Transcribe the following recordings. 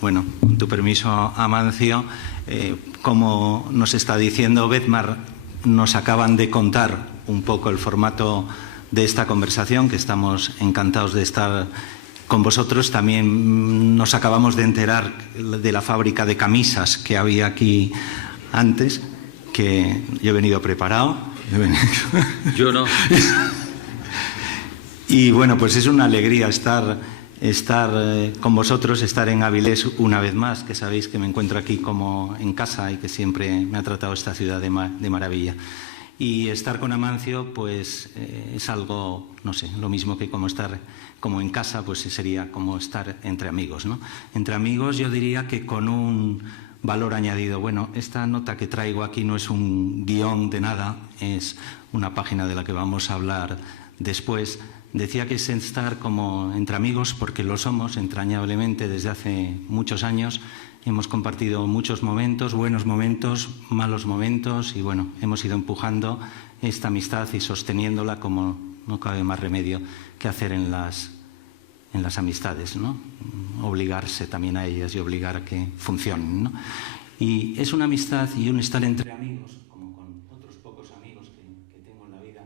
Bueno, con tu permiso, Amancio, como nos está diciendo Bedmar, nos acaban de contar un poco el formato de esta conversación, que estamos encantados de estar con vosotros. También nos acabamos de enterar de la fábrica de camisas que había aquí antes, que yo he venido preparado. Yo no. Y bueno, pues es una alegría estar con vosotros, estar en Avilés una vez más, que sabéis que me encuentro aquí como en casa y que siempre me ha tratado esta ciudad de maravilla. Y estar con Amancio, pues es algo, no sé, lo mismo que como estar como en casa, pues sería como estar entre amigos, ¿no? Entre amigos, yo diría que con un valor añadido. Bueno, esta nota que traigo aquí no es un guión de nada, es una página de la que vamos a hablar después. Decía que es estar como entre amigos porque lo somos entrañablemente desde hace muchos años. Hemos compartido muchos momentos, buenos momentos, malos momentos y bueno, hemos ido empujando esta amistad y sosteniéndola como no cabe más remedio que hacer en las amistades, ¿no? Obligarse también a ellas y obligar a que funcionen, ¿no? Y es una amistad y un estar entre amigos, como con otros pocos amigos que tengo en la vida,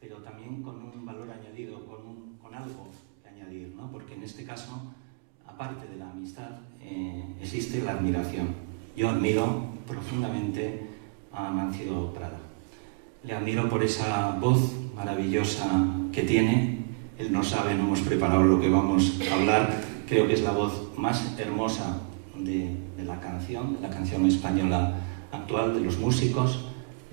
pero también con un valor añadido, con algo que añadir, ¿no? Porque en este caso, aparte de la amistad, existe la admiración. Yo admiro profundamente a Amancio Prada. Le admiro por esa voz maravillosa que tiene. Él no sabe, no hemos preparado lo que vamos a hablar. Creo que es la voz más hermosa de la canción española actual, de los músicos.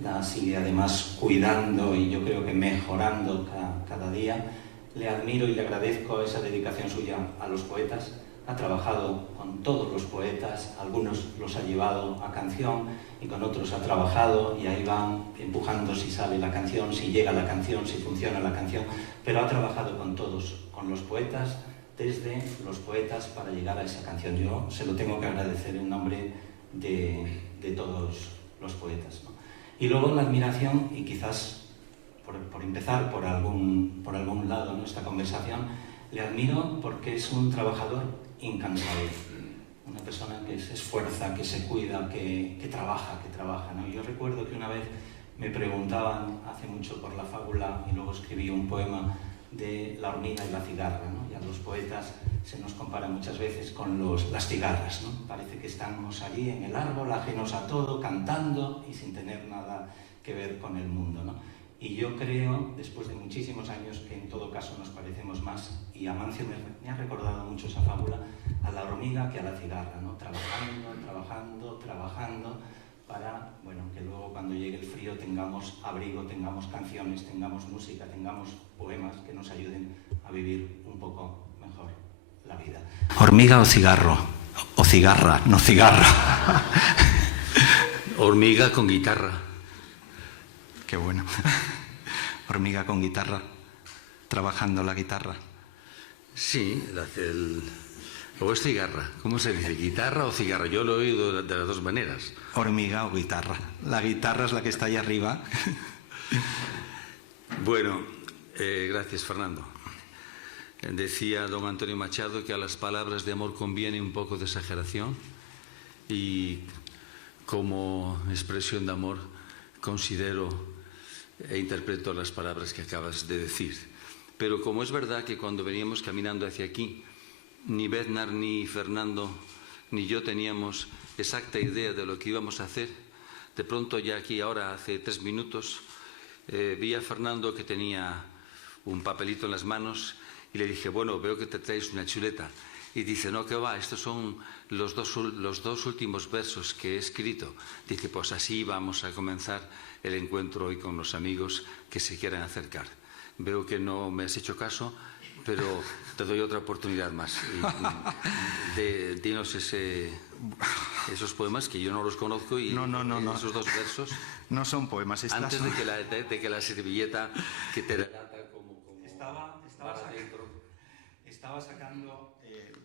La sigue además cuidando y yo creo que mejorando cada día. Le admiro y le agradezco esa dedicación suya a los poetas. Ha trabajado con todos los poetas, algunos los ha llevado a canción y con otros ha trabajado y ahí van empujando si sale la canción, si llega la canción, si funciona la canción, pero ha trabajado con todos, con los poetas, desde los poetas para llegar a esa canción. Yo se lo tengo que agradecer en nombre de todos los poetas, ¿no? Y luego la admiración, y quizás por empezar por algún lado en esta conversación, le admiro porque es un trabajador incansable, una persona que se esfuerza, que se cuida, que trabaja, ¿no? Yo recuerdo que una vez me preguntaban hace mucho por la fábula y luego escribí un poema de la hormiga y la cigarra, ¿no? Y a los poetas se nos compara muchas veces con las cigarras, ¿no? Parece que estamos allí en el árbol, ajenos a todo, cantando y sin tener nada que ver con el mundo, ¿no? Y yo creo, después de muchísimos años, que en todo caso nos parecemos más, y Amancio me ha recordado mucho esa fábula, a la hormiga que a la cigarra, ¿no? Trabajando, para, bueno, que luego cuando llegue el frío tengamos abrigo, tengamos canciones, tengamos música, tengamos poemas que nos ayuden a vivir un poco mejor la vida. ¿Hormiga o cigarro? O cigarra, no cigarra. Hormiga con guitarra. Qué bueno. Hormiga con guitarra, trabajando la guitarra. Sí, o es cigarra. ¿Cómo se dice? ¿Guitarra o cigarra? Yo lo he oído de las dos maneras. Hormiga o guitarra. La guitarra es la que está ahí arriba. Bueno, gracias, Fernando. Decía don Antonio Machado que a las palabras de amor conviene un poco de exageración y como expresión de amor considero e interpreto las palabras que acabas de decir. Pero como es verdad que cuando veníamos caminando hacia aquí, ni Bednar, ni Fernando, ni yo teníamos exacta idea de lo que íbamos a hacer, de pronto ya aquí ahora hace 3 minutos vi a Fernando que tenía un papelito en las manos y le dije, bueno, veo que te traes una chuleta. Y dice, no, que va, estos son los dos últimos versos que he escrito. Dice, pues así vamos a comenzar el encuentro hoy con los amigos que se quieran acercar. Veo que no me has hecho caso, pero te doy otra oportunidad más. Dinos esos poemas que yo no los conozco y no. Esos 2 versos. No son poemas. Antes de que la servilleta que te relata como Estaba sacando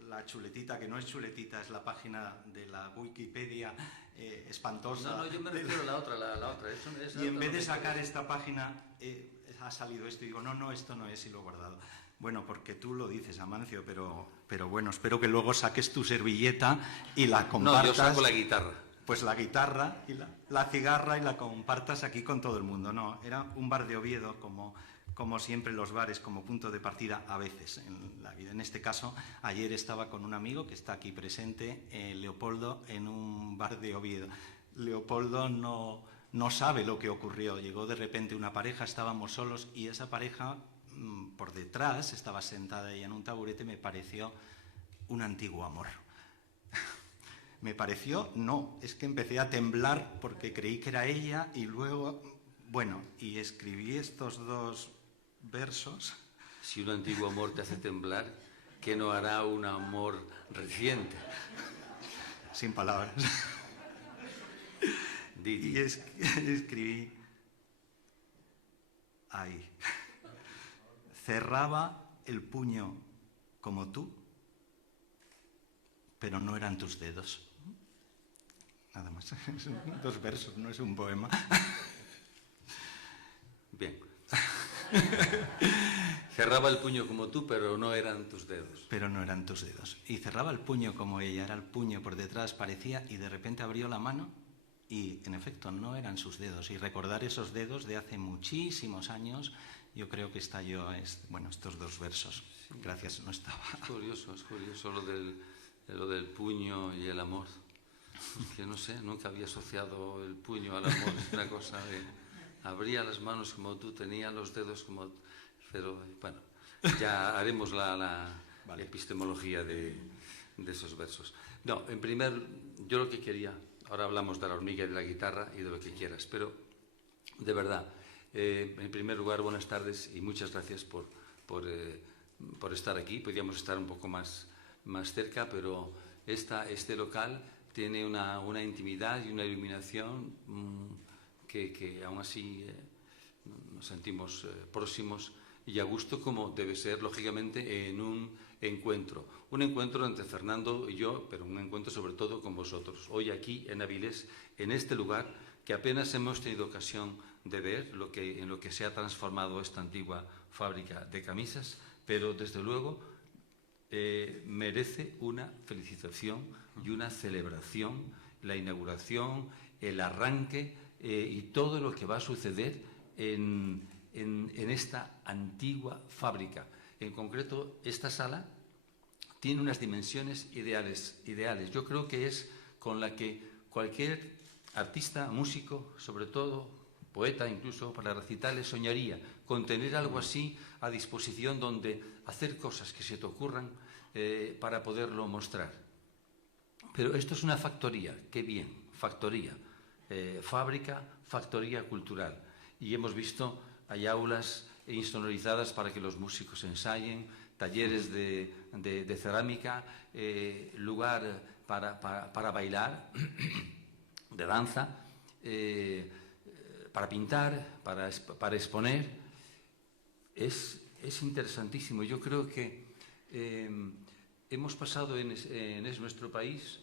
la chuletita, que no es chuletita, es la página de la Wikipedia espantosa. No, yo me refiero a la otra. Y en vez de sacar esta página, ha salido esto y digo, no, esto no es, y lo he guardado. Bueno, porque tú lo dices, Amancio, pero bueno, espero que luego saques tu servilleta y la compartas. No, yo saco la guitarra. Pues la guitarra y la cigarra y la compartas aquí con todo el mundo. No, era un bar de Oviedo, como siempre los bares, como punto de partida a veces en la vida. En este caso, ayer estaba con un amigo que está aquí presente, Leopoldo, en un bar de Oviedo. Leopoldo no sabe lo que ocurrió. Llegó de repente una pareja, estábamos solos y esa pareja por detrás estaba sentada ella en un taburete. Me pareció un antiguo amor. Me pareció, no, es que empecé a temblar porque creí que era ella y luego, bueno, y escribí estos 2 versos. Si un antiguo amor te hace temblar, ¿qué no hará un amor reciente? Sin palabras. Didi. Y escribí ahí. Cerraba el puño como tú, pero no eran tus dedos. Nada más. Son 2 versos, no es un poema. Bien. Cerraba el puño como tú, pero no eran tus dedos. Pero no eran tus dedos. Y cerraba el puño como ella, era el puño por detrás, parecía, y de repente abrió la mano y, en efecto, no eran sus dedos. Y recordar esos dedos de hace muchísimos años, yo creo que estalló estos 2 versos. Sí. Gracias, no estaba. Es curioso lo del puño y el amor. Que no sé, nunca había asociado el puño al amor. Es una cosa de... Abría las manos como tú, tenía los dedos como... Pero, bueno, ya haremos la epistemología de esos versos. No, yo lo que quería... Ahora hablamos de la hormiga y de la guitarra y de lo que quieras, pero, de verdad, en primer lugar, buenas tardes y muchas gracias por estar aquí. Podríamos estar un poco más cerca, pero este local tiene una intimidad y una iluminación que aún así nos sentimos próximos y a gusto, como debe ser, lógicamente, en un encuentro. Un encuentro entre Fernando y yo, pero un encuentro sobre todo con vosotros. Hoy aquí, en Avilés, en este lugar que apenas hemos tenido ocasión de ver en lo que se ha transformado esta antigua fábrica de camisas, pero desde luego merece una felicitación y una celebración, la inauguración, el arranque y todo lo que va a suceder en esta antigua fábrica. En concreto, esta sala tiene unas dimensiones ideales. Yo creo que es con la que cualquier artista, músico, sobre todo poeta, incluso para recitales, soñaría con tener algo así a disposición donde hacer cosas que se te ocurran para poderlo mostrar. Pero esto es una factoría, qué bien, factoría, fábrica, factoría cultural. Y hemos visto, hay aulas insonorizadas para que los músicos ensayen, talleres de cerámica, lugar para bailar, de danza, para pintar, para exponer. Es interesantísimo. Yo creo que hemos pasado en nuestro país,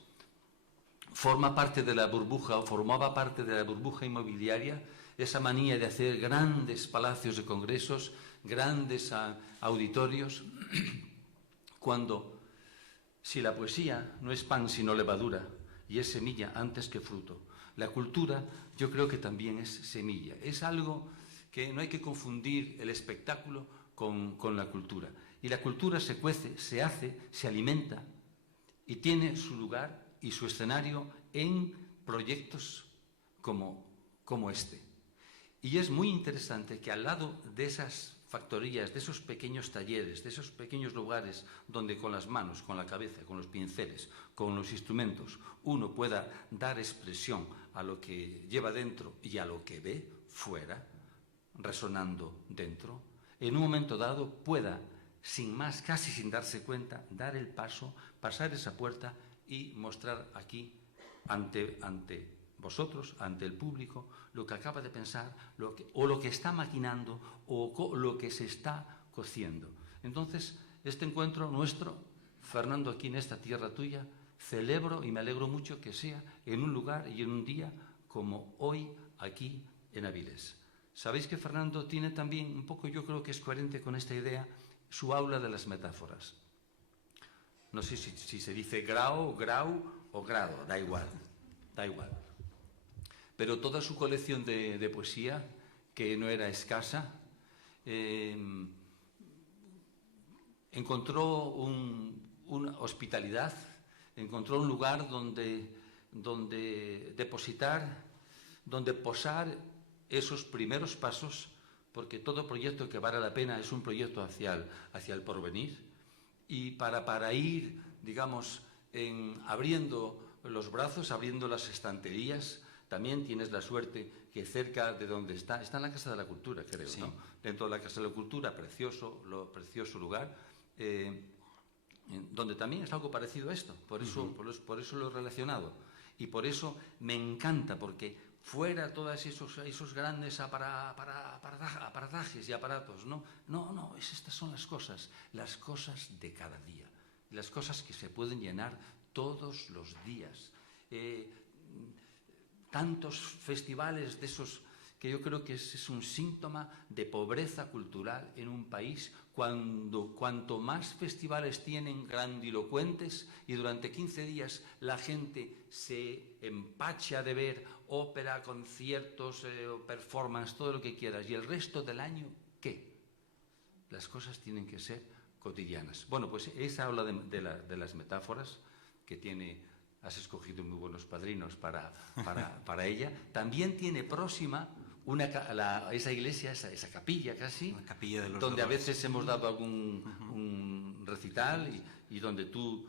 formaba parte de la burbuja inmobiliaria, esa manía de hacer grandes palacios de congresos, grandes auditorios, cuando si la poesía no es pan sino levadura y es semilla antes que fruto, la cultura yo creo que también es semilla. Es algo que no hay que confundir el espectáculo con la cultura. Y la cultura se cuece, se hace, se alimenta y tiene su lugar y su escenario en proyectos como este. Y es muy interesante que al lado de esas factorías, de esos pequeños talleres, de esos pequeños lugares donde con las manos, con la cabeza, con los pinceles, con los instrumentos, uno pueda dar expresión a lo que lleva dentro y a lo que ve fuera, resonando dentro, en un momento dado pueda, sin más, casi sin darse cuenta, dar el paso, pasar esa puerta y mostrar aquí ante vosotros, ante el público, lo que acaba de pensar, o lo que está maquinando, o lo que se está cociendo. Entonces, este encuentro nuestro, Fernando, aquí en esta tierra tuya, celebro y me alegro mucho que sea en un lugar y en un día como hoy, aquí en Avilés. Sabéis que Fernando tiene también un poco, yo creo que es coherente con esta idea, su aula de las metáforas. No sé si se dice grau o grado, da igual. Pero toda su colección de poesía, que no era escasa, encontró una hospitalidad, encontró un lugar donde depositar, donde posar esos primeros pasos, porque todo proyecto que vale la pena es un proyecto hacia el porvenir, y para ir, digamos, abriendo los brazos, abriendo las estanterías. También tienes la suerte que cerca de donde está en la Casa de la Cultura, creo, sí, ¿no? Dentro de la Casa de la Cultura, precioso lugar, donde también es algo parecido a esto. Por eso lo he relacionado. Y por eso me encanta, porque fuera todos esos grandes aparatajes y aparatos, no, estas son las cosas de cada día, las cosas que se pueden llenar todos los días. Tantos festivales de esos que yo creo que es un síntoma de pobreza cultural en un país, cuanto más festivales tienen grandilocuentes y durante 15 días la gente se empacha de ver ópera, conciertos, performance, todo lo que quieras, y el resto del año, ¿qué? Las cosas tienen que ser cotidianas. Bueno, pues esa habla de las metáforas que tiene. Has escogido muy buenos padrinos para ella. También tiene próxima esa iglesia, esa capilla casi, la capilla de los donde Dolores. A veces hemos dado un recital y donde tú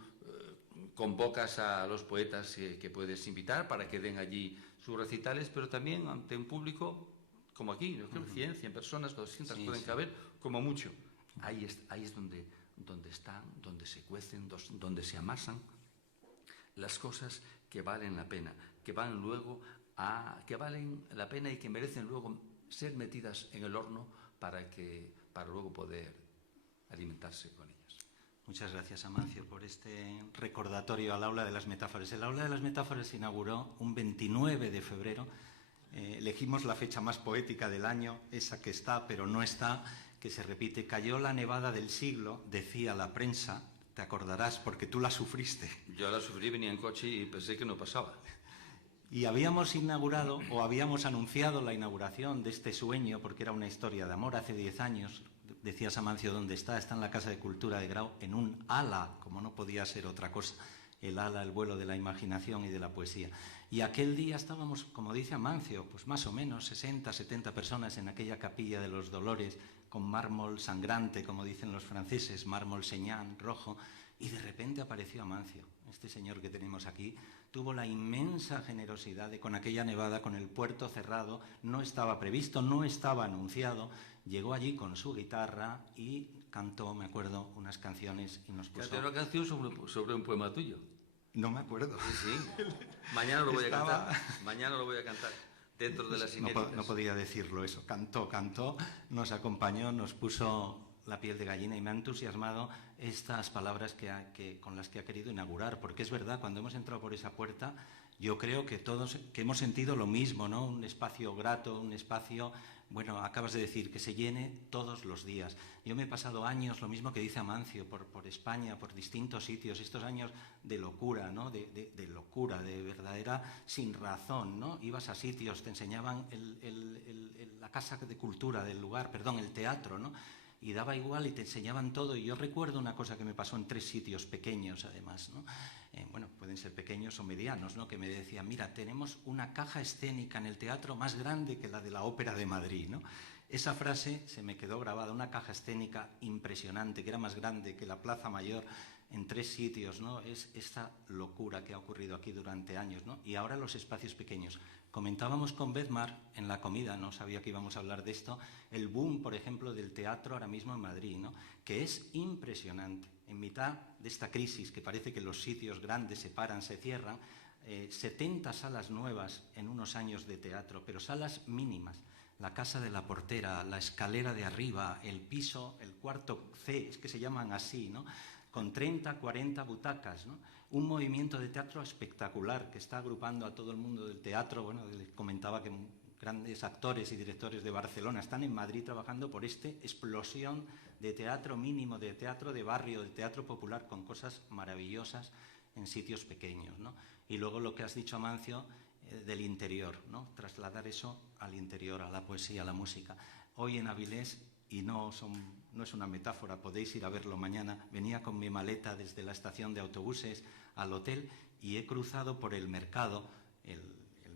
convocas a los poetas que puedes invitar para que den allí sus recitales, pero también ante un público como aquí, yo creo que 100 personas, 200 pueden caber, como mucho. Ahí es donde están, donde se cuecen, donde se amasan las cosas que valen la pena, que valen la pena y que merecen luego ser metidas en el horno para luego poder alimentarse con ellas. Muchas gracias, Amancio, por este recordatorio al Aula de las Metáforas. El Aula de las Metáforas se inauguró un 29 de febrero. Elegimos la fecha más poética del año, esa que está, pero no está, que se repite. Cayó la nevada del siglo, decía la prensa. Te acordarás, porque tú la sufriste. Yo la sufrí, venía en coche y pensé que no pasaba. Y habíamos inaugurado, o habíamos anunciado la inauguración de este sueño, porque era una historia de amor hace 10 años. Decías, Amancio, ¿dónde está? Está en la Casa de Cultura de Grau, en un ala, como no podía ser otra cosa. El ala, el vuelo de la imaginación y de la poesía. Y aquel día estábamos, como dice Amancio, pues más o menos 60, 70 personas en aquella capilla de los Dolores, con mármol sangrante, como dicen los franceses, mármol señán, rojo, y de repente apareció Amancio. Este señor que tenemos aquí tuvo la inmensa generosidad de, con aquella nevada, con el puerto cerrado, no estaba previsto, no estaba anunciado, llegó allí con su guitarra y cantó, me acuerdo, unas canciones y nos puso... Cantó una canción sobre un poema tuyo. No me acuerdo. Sí. Mañana lo voy a cantar. Mañana lo voy a cantar. Dentro de las inéditas. No podía decirlo eso. Cantó, nos acompañó, nos puso la piel de gallina y me ha entusiasmado estas palabras con las que ha querido inaugurar, porque es verdad, cuando hemos entrado por esa puerta, yo creo que todos que hemos sentido lo mismo, ¿no? Un espacio grato, un espacio, bueno, acabas de decir, que se llene todos los días. Yo me he pasado años, lo mismo que dice Amancio, por España, por distintos sitios, estos años de locura, ¿no? De locura, de verdadera sin razón, ¿no? Ibas a sitios, te enseñaban la casa de cultura del lugar, perdón, el teatro, ¿no? Y daba igual y te enseñaban todo. Y yo recuerdo una cosa que me pasó en 3 sitios pequeños, además, ¿no? Bueno, pueden ser pequeños o medianos, ¿no? Que me decían, mira, tenemos una caja escénica en el teatro más grande que la de la Ópera de Madrid, ¿no? Esa frase se me quedó grabada, una caja escénica impresionante, que era más grande que la Plaza Mayor, en 3 sitios, ¿no? Es esta locura que ha ocurrido aquí durante años, ¿no? Y ahora los espacios pequeños. Comentábamos con Bedmar en la comida, no sabía que íbamos a hablar de esto, el boom, por ejemplo, del teatro ahora mismo en Madrid, ¿no? Que es impresionante. En mitad de esta crisis, que parece que los sitios grandes se paran, se cierran, 70 salas nuevas en unos años de teatro, pero salas mínimas. La casa de la portera, la escalera de arriba, el piso, el cuarto C, es que se llaman así, ¿no? Con 30, 40 butacas, ¿no? Un movimiento de teatro espectacular que está agrupando a todo el mundo del teatro. Bueno, les comentaba que grandes actores y directores de Barcelona están en Madrid trabajando por esta explosión de teatro mínimo, de teatro de barrio, de teatro popular, con cosas maravillosas en sitios pequeños, ¿no? Y luego lo que has dicho, Amancio, del interior, ¿no? Trasladar eso al interior, a la poesía, a la música. Hoy en Avilés, y no es una metáfora, podéis ir a verlo mañana, venía con mi maleta desde la estación de autobuses al hotel y he cruzado por el mercado, el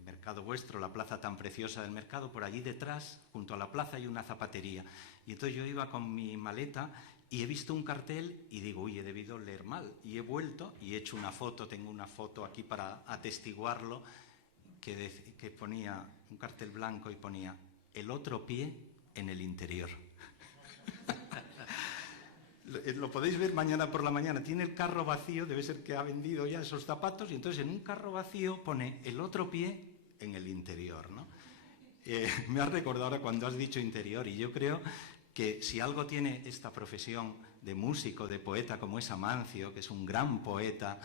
mercado vuestro, la plaza tan preciosa del mercado, por allí detrás, junto a la plaza, hay una zapatería. Y entonces yo iba con mi maleta y he visto un cartel y digo, uy, he debido leer mal. Y he vuelto y he hecho una foto, tengo una foto aquí para atestiguarlo, que ponía un cartel blanco y ponía el otro pie en el interior. Lo podéis ver mañana por la mañana. Tiene el carro vacío, debe ser que ha vendido ya esos zapatos, y entonces en un carro vacío pone el otro pie en el interior, ¿no? Me has recordado ahora cuando has dicho interior, y yo creo que si algo tiene esta profesión de músico, de poeta, como es Amancio, que es un gran poeta,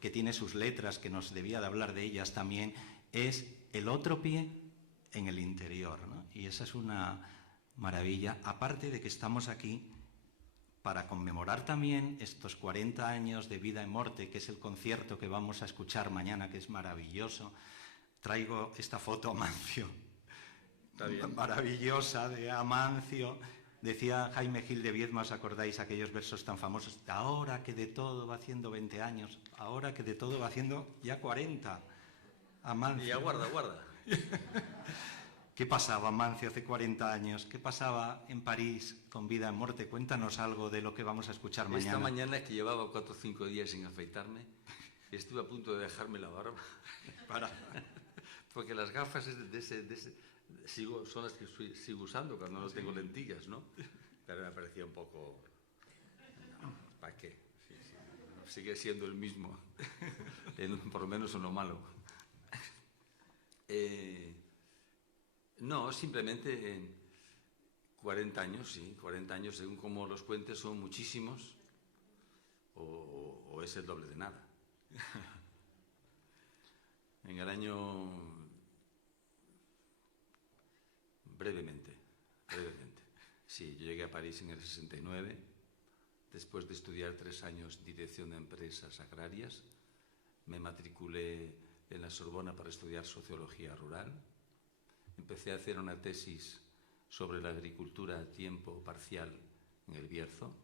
que tiene sus letras, que nos debía de hablar de ellas también, es el otro pie en el interior, ¿no? Y esa es una maravilla, aparte de que estamos aquí para conmemorar también estos 40 años de Vida en Morte, que es el concierto que vamos a escuchar mañana, que es maravilloso. Traigo esta foto, Amancio, maravillosa, de Amancio. Decía Jaime Gil de Viedma, ¿os acordáis aquellos versos tan famosos? Ahora que de todo va haciendo 20 años, ahora que de todo va haciendo ya 40. Amancio. Y aguarda. ¿Qué pasaba, Amancio, hace 40 años? ¿Qué pasaba en París con Vida en Morte? Cuéntanos algo de lo que vamos a escuchar mañana. Esta mañana, que llevaba 4 o 5 días sin afeitarme, estuve a punto de dejarme la barba. Porque las gafas son las que sigo usando cuando no tengo lentillas, ¿no? Pero me parecía un poco... ¿Para qué? Sí. Sigue siendo el mismo, por lo menos en lo malo. No, simplemente 40 años, sí, 40 años, según como los cuentes, son muchísimos, o es el doble de nada. En el año... Brevemente. Sí, yo llegué a París en el 69, después de estudiar 3 años dirección de empresas agrarias, me matriculé en la Sorbona para estudiar sociología rural. Empecé a hacer una tesis sobre la agricultura a tiempo parcial en el Bierzo,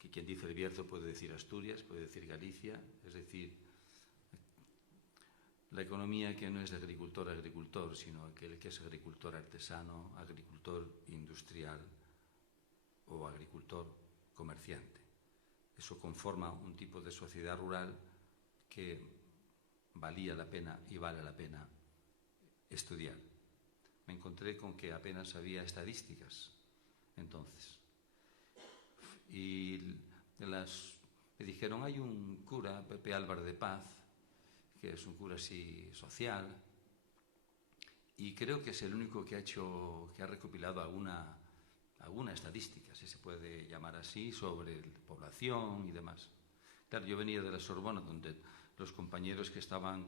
que quien dice el Bierzo puede decir Asturias, puede decir Galicia, es decir, la economía que no es de agricultor a agricultor, sino aquel que es agricultor artesano, agricultor industrial o agricultor comerciante. Eso conforma un tipo de sociedad rural que valía la pena y vale la pena estudiar. Me encontré con que apenas había estadísticas entonces. Y me dijeron, hay un cura, Pepe Álvarez de Paz, que es un cura así social, y creo que es el único que ha recopilado alguna estadística, si se puede llamar así, sobre población y demás. Claro, yo venía de la Sorbona, donde los compañeros que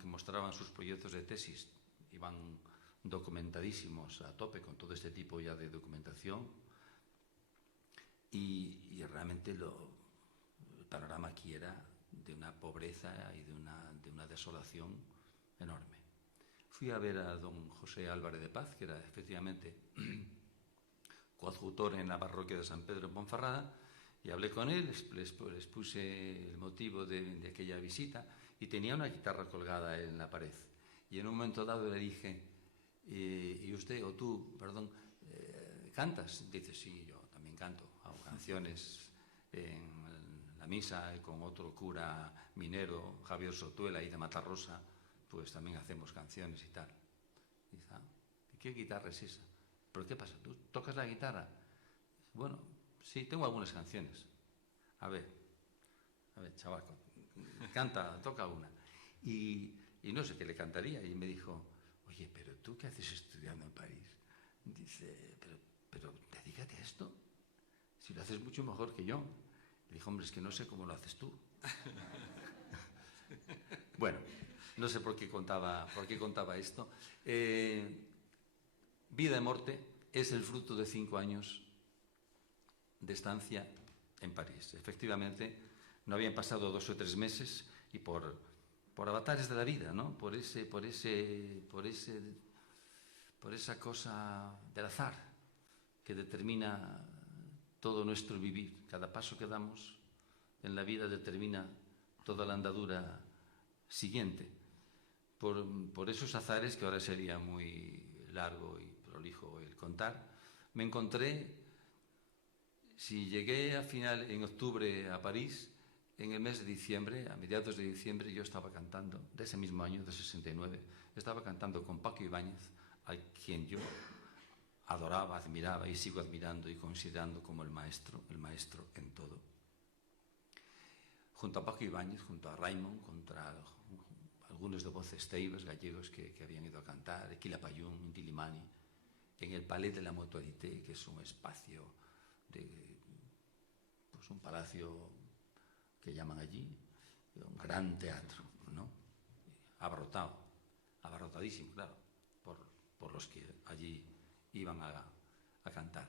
mostraban sus proyectos de tesis iban documentadísimos a tope con todo este tipo ya de documentación, y realmente el panorama aquí era de una pobreza y de una desolación enorme. Fui a ver a don José Álvarez de Paz, que era efectivamente coadjutor en la parroquia de San Pedro en Ponferrada, y hablé con él, les puse el motivo de aquella visita, y tenía una guitarra colgada en la pared. Y en un momento dado le dije, ¿y usted, o tú, perdón, cantas? Dice, sí, yo también canto, hago canciones en la misa con otro cura minero, Javier Sotuela, y de Matarrosa, pues también hacemos canciones y tal. Y dice, ¿qué guitarra es esa? ¿Pero qué pasa? ¿Tú tocas la guitarra? Bueno, sí, tengo algunas canciones. A ver, chaval, toca una. Y no sé qué le cantaría. Y me dijo, oye, pero ¿tú qué haces estudiando en París? Dice, pero dedícate a esto. Si lo haces mucho mejor que yo. Le dije, hombre, es que no sé cómo lo haces tú. Bueno, No sé por qué contaba esto. Vida y Morte es el fruto de 5 años de estancia en París. Efectivamente, no habían pasado 2 o 3 meses y por avatares de la vida, ¿no? Por esa cosa del azar que determina todo nuestro vivir. Cada paso que damos en la vida determina toda la andadura siguiente. Por esos azares, que ahora sería muy largo y prolijo el contar, me encontré, si llegué en octubre a París, en el mes de diciembre, a mediados de diciembre, yo estaba cantando, de ese mismo año, de 69, estaba cantando con Paco Ibáñez, a quien yo adoraba, admiraba y sigo admirando y considerando como el maestro en todo. Junto a Paco Ibáñez, junto a Raimon, contra algunos de voces teibas gallegos que habían ido a cantar, Quilapayún, Inti-Illimani, en el Palais de la Mutualité, que es un espacio un palacio que llaman allí un gran teatro, ¿no? Abarrotadísimo, claro, por los que allí iban a cantar.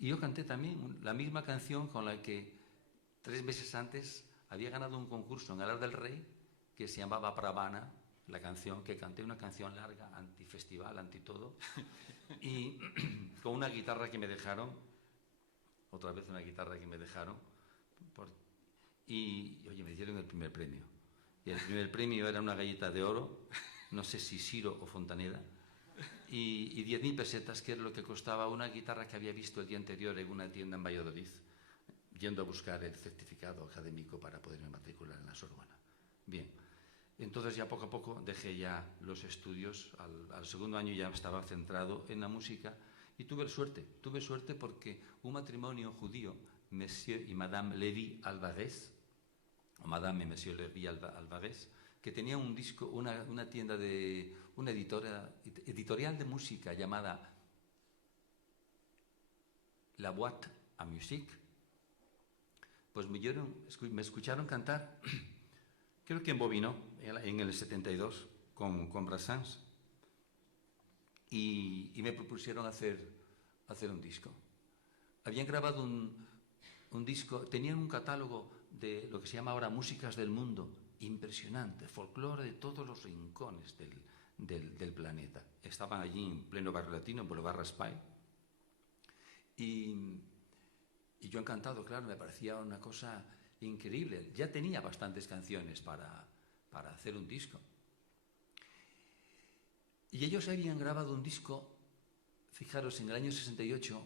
Y yo canté también la misma canción con la que 3 meses antes había ganado un concurso en Alar del Rey que se llamaba Pravana, la canción que canté, una canción larga, antifestival, anti todo, y con una guitarra que me dejaron, otra vez una guitarra que me dejaron, y oye, me dieron el primer premio. Y el primer premio era una galleta de oro, no sé si Siro o Fontaneda, y 10.000 pesetas, que era lo que costaba una guitarra que había visto el día anterior en una tienda en Valladolid, yendo a buscar el certificado académico para poderme matricular en la Sorbona. Bien, entonces ya poco a poco dejé ya los estudios, al segundo año ya estaba centrado en la música y tuve suerte porque un matrimonio judío, Monsieur y Madame Lévy Alvarez, o Madame y Monsieur Lévy Alvarez, que tenía un disco, una tienda una editorial de música llamada La Boîte à Musique, pues me escucharon cantar, creo que en Bobino, en el 72, con Brassens, y me propusieron hacer un disco. Habían grabado un disco, tenían un catálogo de lo que se llama ahora Músicas del Mundo, impresionante, folclore de todos los rincones del planeta. Estaban allí en pleno barrio latino, en Boulevard Raspail, y yo encantado, claro, me parecía una cosa increíble. Ya tenía bastantes canciones para hacer un disco. Y ellos habían grabado un disco, fijaros, en el año 68,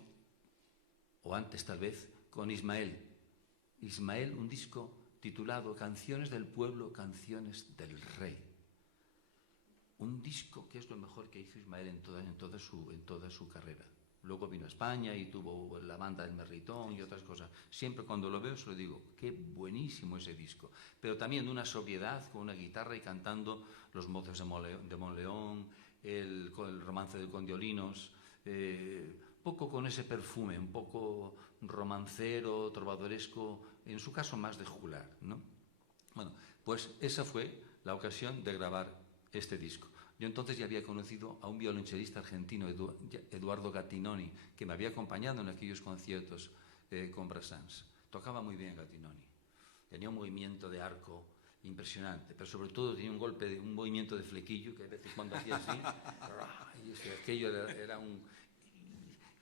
o antes tal vez, con Ismael, un disco titulado Canciones del Pueblo, Canciones del Rey. Un disco que es lo mejor que hizo Ismael en toda su carrera. Luego vino a España y tuvo la banda del Merritón y otras cosas. Siempre cuando lo veo se lo digo, qué buenísimo ese disco. Pero también una sobriedad, con una guitarra y cantando Los mozos de Monleón, el romance del Condiolinos, poco con ese perfume, un poco romancero, trovadoresco, en su caso más de juglar, ¿no? Bueno, pues esa fue la ocasión de grabar este disco. Yo entonces ya había conocido a un violonchelista argentino, Eduardo Gattinoni, que me había acompañado en aquellos conciertos con Brassens. Tocaba muy bien Gattinoni. Tenía un movimiento de arco impresionante, pero sobre todo tenía un movimiento de flequillo que de vez en cuando hacía así. Y aquello era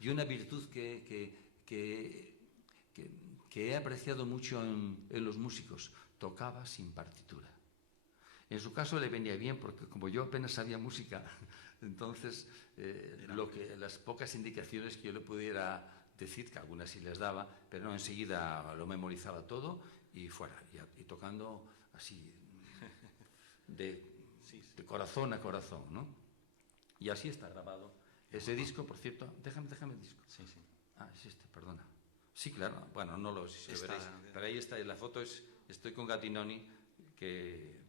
y una virtud que he apreciado mucho en los músicos. Tocaba sin partitura. En su caso le venía bien porque como yo apenas sabía música, entonces las pocas indicaciones que yo le pudiera decir, que algunas sí les daba, pero no, enseguida lo memorizaba todo y fuera, y tocando así de corazón a corazón, ¿no? Y así está grabado ese disco, por cierto. Déjame el disco. Sí. Ah, es este, perdona. Sí, claro, bueno, no lo sé si lo veréis, pero ahí está, en la foto estoy con Gattinoni, que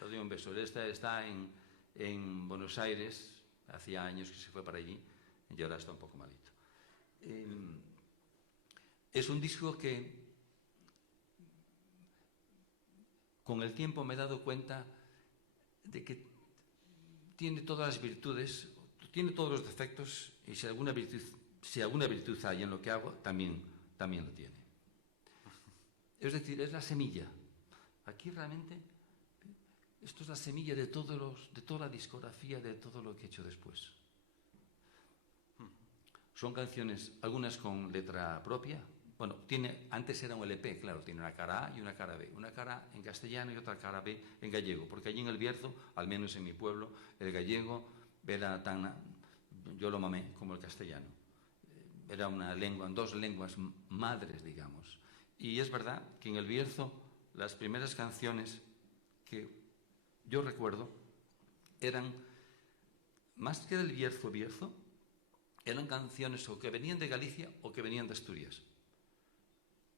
le doy un beso. Él está en Buenos Aires, hacía años que se fue para allí, y ahora está un poco malito. Es un disco que con el tiempo me he dado cuenta de que tiene todas las virtudes, tiene todos los defectos, y si alguna virtud hay en lo que hago, también lo tiene. Es decir, es la semilla. Aquí realmente, esto es la semilla de toda la discografía, de todo lo que he hecho después. Son canciones, algunas con letra propia. Bueno, antes era un LP, claro, tiene una cara A y una cara B. Una cara en castellano y otra cara B en gallego. Porque allí en el Bierzo, al menos en mi pueblo, el gallego era yo lo mamé como el castellano. Era una lengua, dos lenguas madres, digamos. Y es verdad que en el Bierzo las primeras canciones que yo recuerdo eran, más que del Bierzo, eran canciones o que venían de Galicia o que venían de Asturias.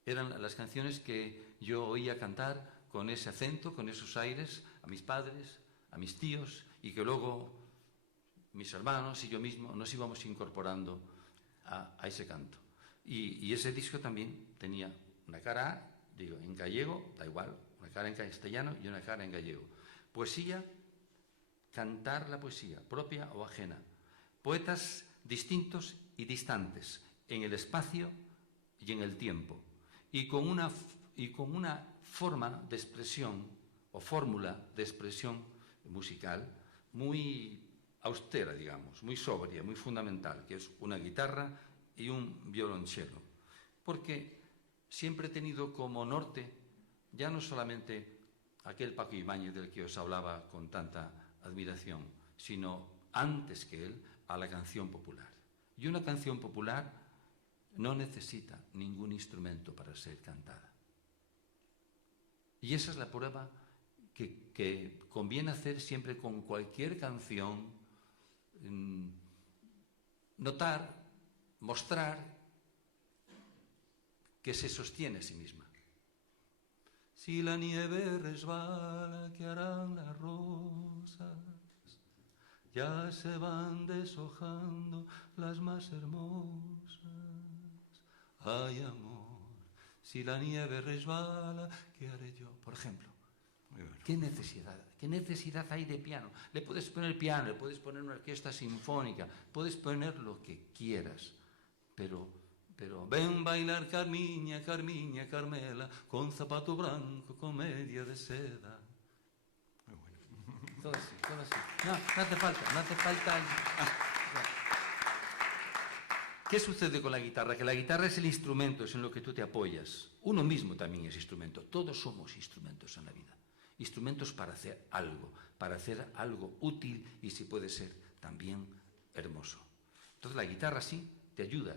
Eran las canciones que yo oía cantar con ese acento, con esos aires, a mis padres, a mis tíos, y que luego mis hermanos y yo mismo nos íbamos incorporando a ese canto. Y ese disco también tenía una cara A, digo, en gallego, da igual, una cara en castellano y una cara en gallego. Poesía, cantar la poesía, propia o ajena. Poetas distintos y distantes, en el espacio y en el tiempo. Y con una forma de expresión o fórmula de expresión musical muy austera, digamos, muy sobria, muy fundamental, que es una guitarra y un violonchelo. Porque siempre he tenido como norte, ya no solamente aquel Paco Ibáñez del que os hablaba con tanta admiración, sino antes que él, a la canción popular. Y una canción popular no necesita ningún instrumento para ser cantada. Y esa es la prueba que conviene hacer siempre con cualquier canción, notar, mostrar que se sostiene a sí misma. Si la nieve resbala, ¿qué harán las rosas? Ya se van deshojando las más hermosas. Ay, amor, si la nieve resbala, ¿qué haré yo? Por ejemplo, ¿qué necesidad hay de piano? Le puedes poner piano, le puedes poner una orquesta sinfónica, puedes poner lo que quieras, pero ven bailar Carmiña, Carmiña, Carmela, con zapato blanco, con media de seda. Muy bueno. Todo así. No hace falta. ¿Qué sucede con la guitarra? Que la guitarra es el instrumento, es en lo que tú te apoyas. Uno mismo también es instrumento. Todos somos instrumentos en la vida. Instrumentos para hacer algo útil y si puede ser también hermoso. Entonces la guitarra sí te ayuda.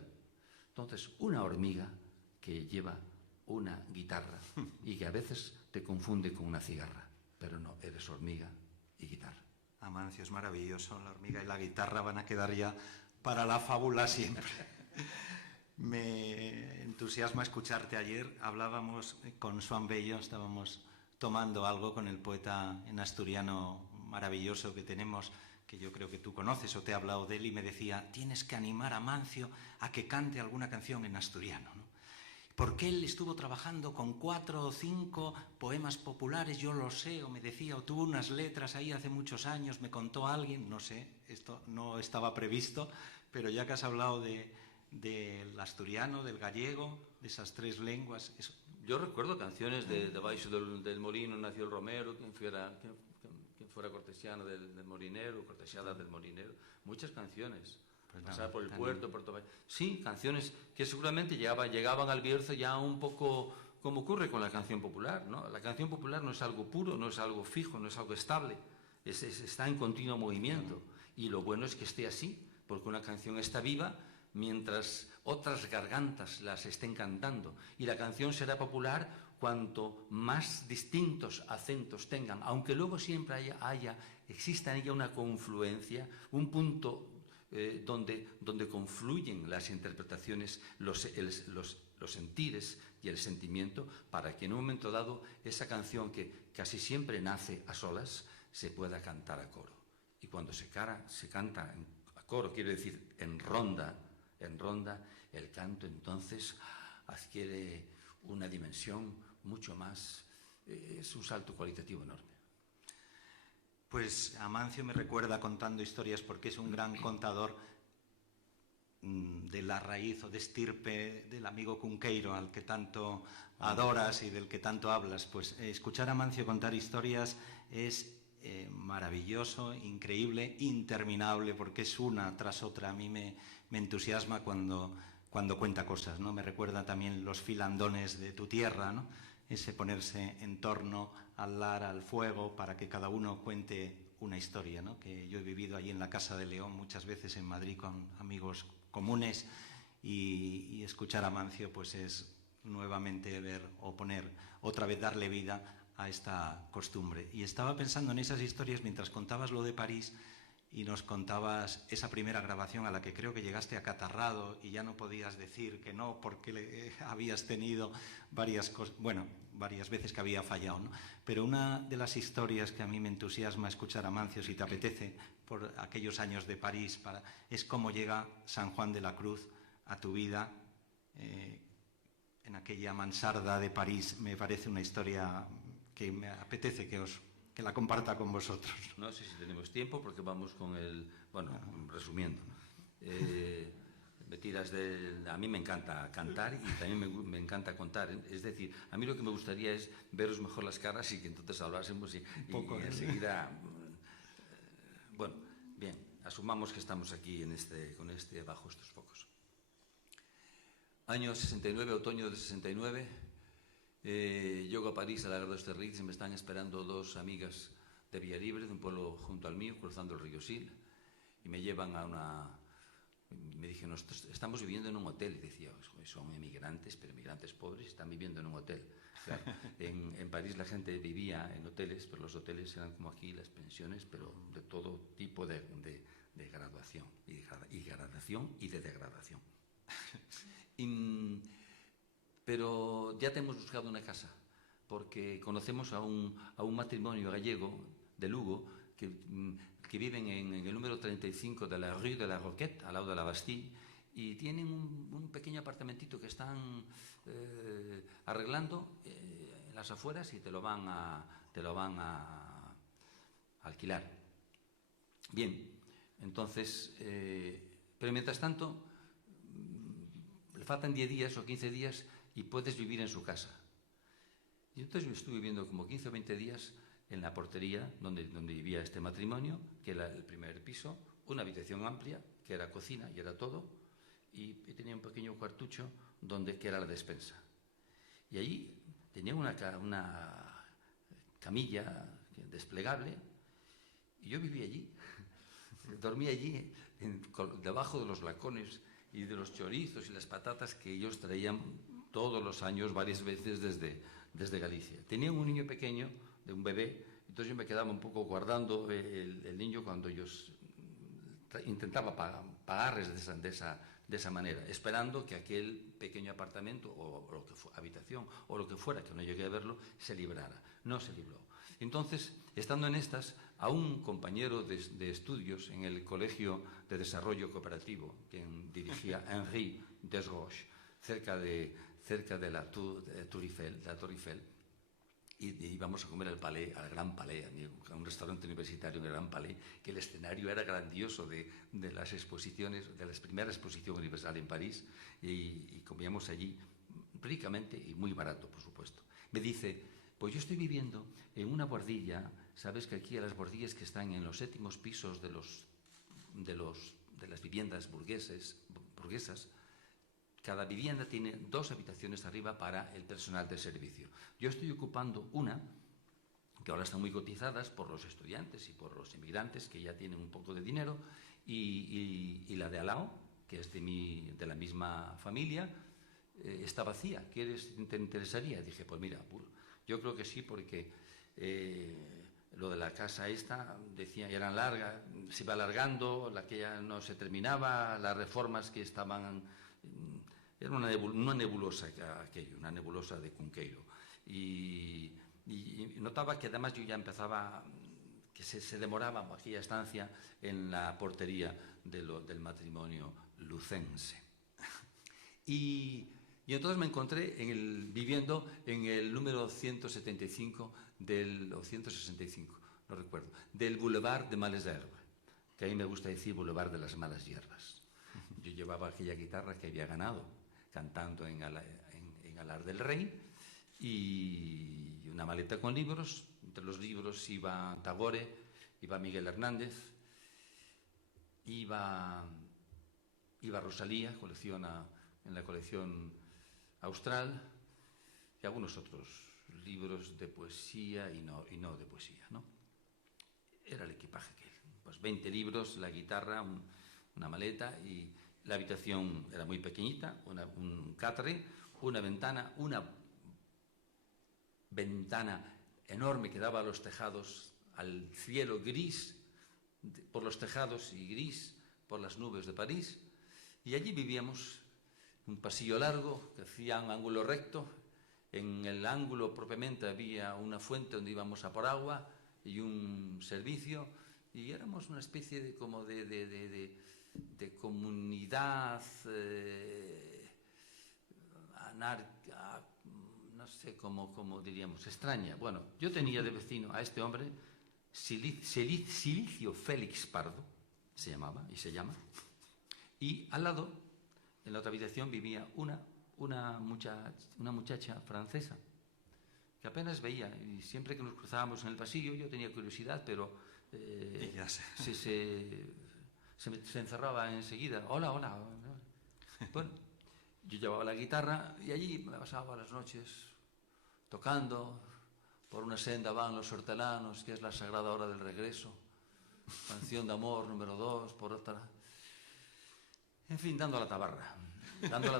Entonces una hormiga que lleva una guitarra y que a veces te confunde con una cigarra, pero no, eres hormiga y guitarra. Amancio, es maravilloso. La hormiga y la guitarra van a quedar ya para la fábula siempre. Me entusiasma escucharte. Ayer hablábamos con Joan Bello, estábamos tomando algo con el poeta en asturiano maravilloso que tenemos, que yo creo que tú conoces o te he hablado de él, y me decía, tienes que animar a Amancio a que cante alguna canción en asturiano, ¿no? Porque él estuvo trabajando con 4 o 5 poemas populares, yo lo sé, o me decía, o tuvo unas letras ahí hace muchos años, me contó alguien, no sé, esto no estaba previsto, pero ya que has hablado del asturiano, del gallego, de esas 3 lenguas... Eso. Yo recuerdo canciones de Baixo del Molino nació el Romero, quien fuera cortesiano del molinero, cortesiada del molinero, muchas canciones. Pasar por el puerto, Puerto Valle. Sí, canciones que seguramente llegaban al Bierzo ya un poco como ocurre con la canción popular, ¿no? La canción popular no es algo puro, no es algo fijo, no es algo estable, está en continuo movimiento. Y lo bueno es que esté así, porque una canción está viva mientras otras gargantas las estén cantando. Y la canción será popular cuanto más distintos acentos tengan, aunque luego siempre exista en ella una confluencia, un punto donde confluyen las interpretaciones, los sentires y el sentimiento, para que en un momento dado esa canción que casi siempre nace a solas se pueda cantar a coro. Y cuando se canta a coro, quiero decir en ronda, el canto entonces adquiere una dimensión mucho más es un salto cualitativo enorme. Pues Amancio me recuerda contando historias porque es un gran contador de la raíz o de estirpe del amigo Cunqueiro, al que tanto adoras y del que tanto hablas. Pues escuchar a Amancio contar historias es maravilloso, increíble, interminable, porque es una tras otra. A mí me entusiasma cuando cuenta cosas, ¿no? Me recuerda también los filandones de tu tierra, ¿no? Ese ponerse en torno al lar, al fuego, para que cada uno cuente una historia, ¿no? Que yo he vivido allí en la Casa de León muchas veces en Madrid con amigos comunes, y escuchar a Amancio pues es nuevamente ver o poner otra vez, darle vida a esta costumbre. Y estaba pensando en esas historias mientras contabas lo de París y nos contabas esa primera grabación a la que creo que llegaste acatarrado y ya no podías decir que no porque habías tenido varias veces que había fallado, ¿no? Pero una de las historias que a mí me entusiasma escuchar a Amancio, si te apetece, por aquellos años de París, es cómo llega San Juan de la Cruz a tu vida en aquella mansarda de París. Me parece una historia que me apetece que la comparta con vosotros. No sé si tenemos tiempo porque vamos con el... Bueno, resumiendo. A mí me encanta cantar y también me encanta contar. Es decir, a mí lo que me gustaría es veros mejor las caras y que entonces hablásemos y enseguida... Bueno, bien, asumamos que estamos aquí bajo estos focos. Año 69, otoño del 69... llego a París a la Gare d'Austerlitz y me están esperando dos amigas de Villalibre, de un pueblo junto al mío, cruzando el río Sil, y me llevan a una... Me dijeron, estamos viviendo en un hotel. Y decía, son emigrantes, pero emigrantes pobres, están viviendo en un hotel. Claro, en París la gente vivía en hoteles, pero los hoteles eran como aquí, las pensiones, pero de todo tipo de graduación, y gradación y de degradación. Pero ya te hemos buscado una casa, porque conocemos a un matrimonio gallego de Lugo que viven en el número 35 de la Rue de la Roquette, al lado de la Bastille, y tienen un pequeño apartamentito que están arreglando en las afueras y te lo van a alquilar. Bien, entonces, pero mientras tanto, le faltan 10 días o 15 días y puedes vivir en su casa. Y entonces yo estuve viviendo como 15 o 20 días en la portería donde vivía este matrimonio, que era el primer piso, una habitación amplia, que era cocina y era todo, y tenía un pequeño cuartucho que era la despensa. Y allí tenía una camilla desplegable, y yo vivía allí, dormía allí, debajo de los lacones y de los chorizos y las patatas que ellos traían todos los años, varias veces desde Galicia. Tenían un niño pequeño, de un bebé, entonces yo me quedaba un poco guardando el niño cuando ellos intentaba pagarles de esa manera, esperando que aquel pequeño apartamento o lo que habitación o lo que fuera, que no llegué a verlo, se librara. No se libró. Entonces, estando en estas, a un compañero de estudios en el Colegio de Desarrollo Cooperativo, quien dirigía Henri Desroches, cerca de la Tour Eiffel, y íbamos a comer al Gran Palais, a un restaurante universitario en el Gran Palais, que el escenario era grandioso de las exposiciones, de la primera exposición universal en París, y comíamos allí ricamente y muy barato, por supuesto. Me dice, pues yo estoy viviendo en una bordilla, sabes que aquí a las bordillas que están en los 7º pisos de las viviendas burguesas, cada vivienda tiene 2 habitaciones arriba para el personal de servicio. Yo estoy ocupando una, que ahora están muy cotizadas por los estudiantes y por los inmigrantes que ya tienen un poco de dinero, y la de al lado, que es de la misma familia, está vacía. ¿Te interesaría? Dije, pues mira, yo creo que sí, porque lo de la casa esta, decía, eran largas, se iba alargando, la que ya no se terminaba, las reformas que estaban... Era una nebulosa aquello, una nebulosa de Cunqueiro. Y notaba que además yo ya empezaba, que se demoraba aquella estancia en la portería del matrimonio lucense. Y Y entonces me encontré viviendo en el número 175 o 165, no recuerdo, del Boulevard de Males Herbes, que a mí me gusta decir Boulevard de las Malas Hierbas. Yo llevaba aquella guitarra que había ganado cantando en Alar del Rey y una maleta con libros. Entre los libros iba Tagore, iba Miguel Hernández, iba Rosalía, en la colección Austral, y algunos otros libros de poesía y no de poesía, ¿no? Era el equipaje que pues 20 libros, la guitarra, una maleta, y la habitación era muy pequeñita, un catre, una ventana enorme que daba a los tejados, al cielo gris por los tejados y gris por las nubes de París, y allí vivíamos. Un pasillo largo que hacía un ángulo recto. En el ángulo propiamente había una fuente donde íbamos a por agua y un servicio, y éramos una especie de comunidad anárquica, no sé cómo diríamos, extraña. Bueno, yo tenía de vecino a este hombre, Silicio Félix Pardo, se llamaba y se llama, y al lado, en la otra habitación, vivía una muchacha francesa que apenas veía, y siempre que nos cruzábamos en el pasillo yo tenía curiosidad, pero se encerraba enseguida. Hola. Bueno, yo llevaba la guitarra y allí me pasaba las noches tocando. Por una senda van los hortelanos, que es la sagrada hora del regreso, canción de amor número 2, por otra. En fin, dando la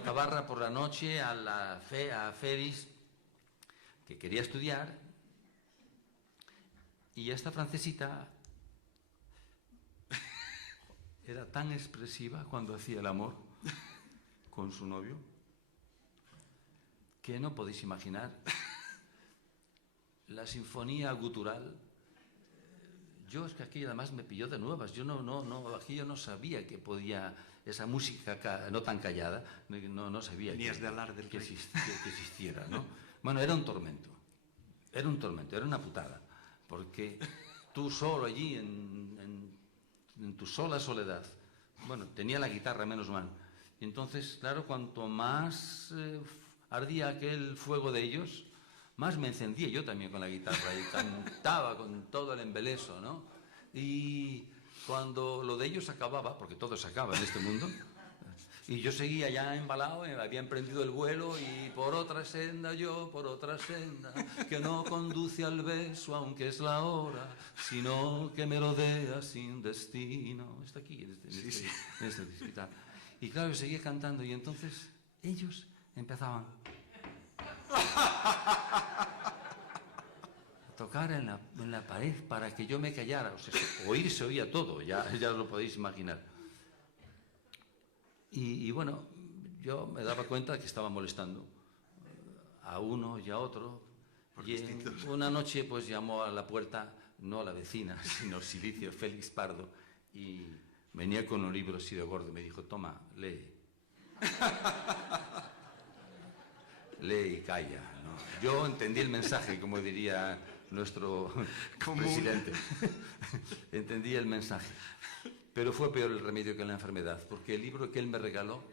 tabarra por la noche a Félix, que quería estudiar, y esta francesita era tan expresiva cuando hacía el amor con su novio que no podéis imaginar la sinfonía gutural. Yo es que aquí además me pilló de nuevas. Aquí yo no sabía que podía esa música no tan callada, no sabía Venías de Alar del Rey. Que existiera, ¿no? Bueno, era un tormento, era una putada, porque tú solo allí en tu sola soledad. Bueno, tenía la guitarra, menos mal. Y entonces, claro, cuanto más ardía aquel fuego de ellos, más me encendía yo también con la guitarra y cantaba con todo el embeleso, ¿no? Y cuando lo de ellos acababa, porque todo se acaba en este mundo, y yo seguía ya embalado, había emprendido el vuelo, y por otra senda, que no conduce al beso, aunque es la hora, sino que me rodea sin destino. Está aquí, en este disco y tal. Y claro, yo seguía cantando, y entonces ellos empezaban tocar en la pared para que yo me callara. O sea, oír se oía todo, ya lo podéis imaginar. Y bueno, yo me daba cuenta que estaba molestando a uno y a otro. Y una noche pues llamó a la puerta, no la vecina, sino Silicio Félix Pardo, y venía con un libro así de gordo y me dijo: toma, lee. Lee y calla, ¿no? Yo entendí el mensaje, como diría nuestro presidente. Entendí el mensaje. Pero fue peor el remedio que la enfermedad, porque el libro que él me regaló,